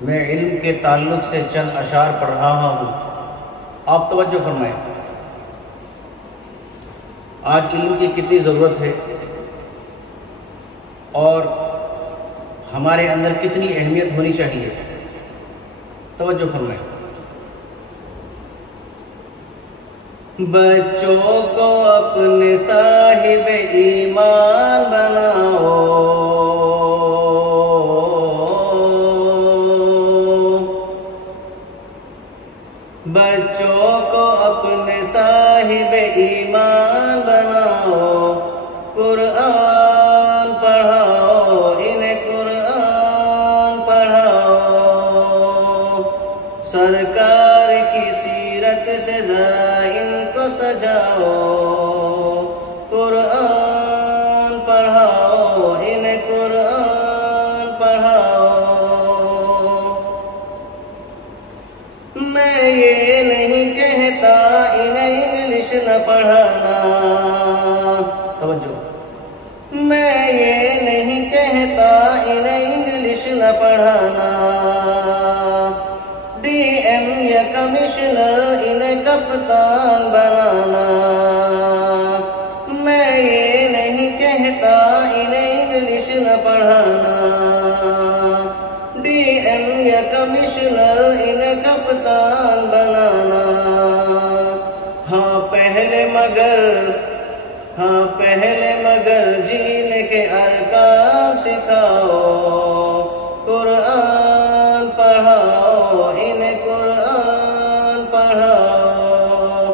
میں علم کے تعلق سے چند اشعار پڑھ رہا ہوں، آپ توجہ فرمائیں۔ آج علم کی کتنی ضرورت ہے اور ہمارے اندر کتنی اہمیت ہونی چاہیے، توجہ فرمائیں۔ بچوں کو اپنے صاحب ایمان بناؤ، بچوں کو اپنے صاحب ایمان بناؤ، قرآن پڑھاؤ، انہیں قرآن پڑھاؤ، سرکار کی سیرت سے ذرا ان کو سجاؤ، قرآن پڑھاؤ، انہیں قرآن پڑھاؤ۔ میں یہ نہیں کہتا انہیں انگلش نہ پڑھانا، توجہ، میں یہ نہیں کہتا انہیں انگلش نہ پڑھانا، ڈی ایم یا کمشنر انہیں کپتان بنانا، میں یہ نہیں کہتا انہیں انگلش نہ پڑھانا، ڈی ایم یا کمشنر انہیں کپتان بنانا۔ ہاں پہلے مگر جینے کے ارکان سکھاؤ، قرآن پڑھاؤ، انہیں قرآن پڑھاؤ،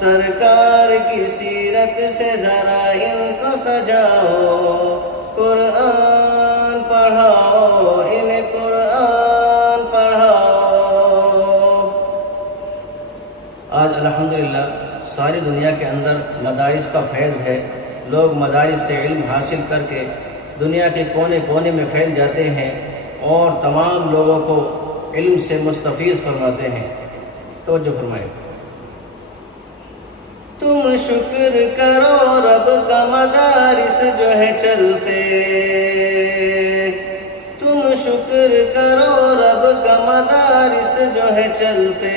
سرکار کی سیرت سے ذرا ان کو سجاؤ، قرآن پڑھاؤ، انہیں قرآن پڑھاؤ۔ آج الحمدللہ ساری دنیا کے اندر مدارس کا فیض ہے، لوگ مدارس سے علم حاصل کر کے دنیا کے کونے کونے میں پھیل جاتے ہیں اور تمام لوگوں کو علم سے مستفیض فرماتے ہیں، توجہ فرمائیں۔ تم شکر کرو رب کا مدارس جو ہے چلتے، تم شکر کرو رب کا مدارس جو ہے چلتے،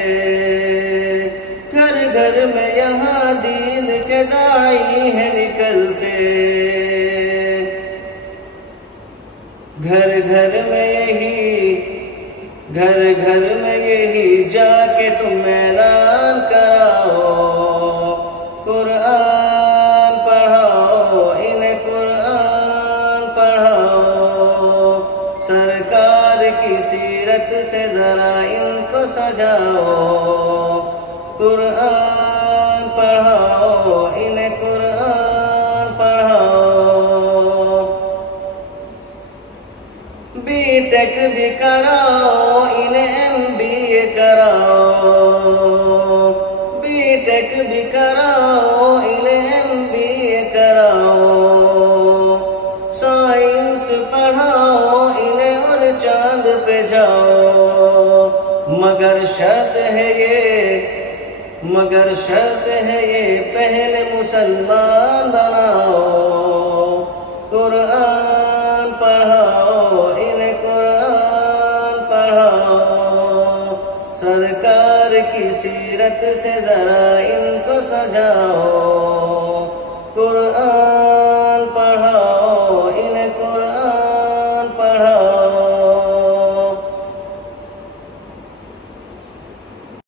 گھر گھر میں یہاں دین کے داعی ہیں نکلتے، گھر گھر میں یہی جا کے تم اعلان کراؤ، قرآن پڑھاؤ، انہیں قرآن پڑھاؤ، سرکار کی سیرت سے ذرا ان کو سجاؤ، قرآن پڑھاؤ، انہیں قرآن پڑھاؤ، بی ٹیک بھی کراؤ، انہیں ایم بی اے کراؤ، بی ٹیک بھی کراؤ، انہیں ایم بی اے کراؤ، سائنس پڑھاؤ انہیں اور چاند پہ جاؤ، مگر شرط ہے یہ پہلے مسلمان بناؤ، قرآن پڑھاؤ، انہیں قرآن پڑھاؤ، سرکار کی سیرت سے ذرا ان کو سجاؤ، قرآن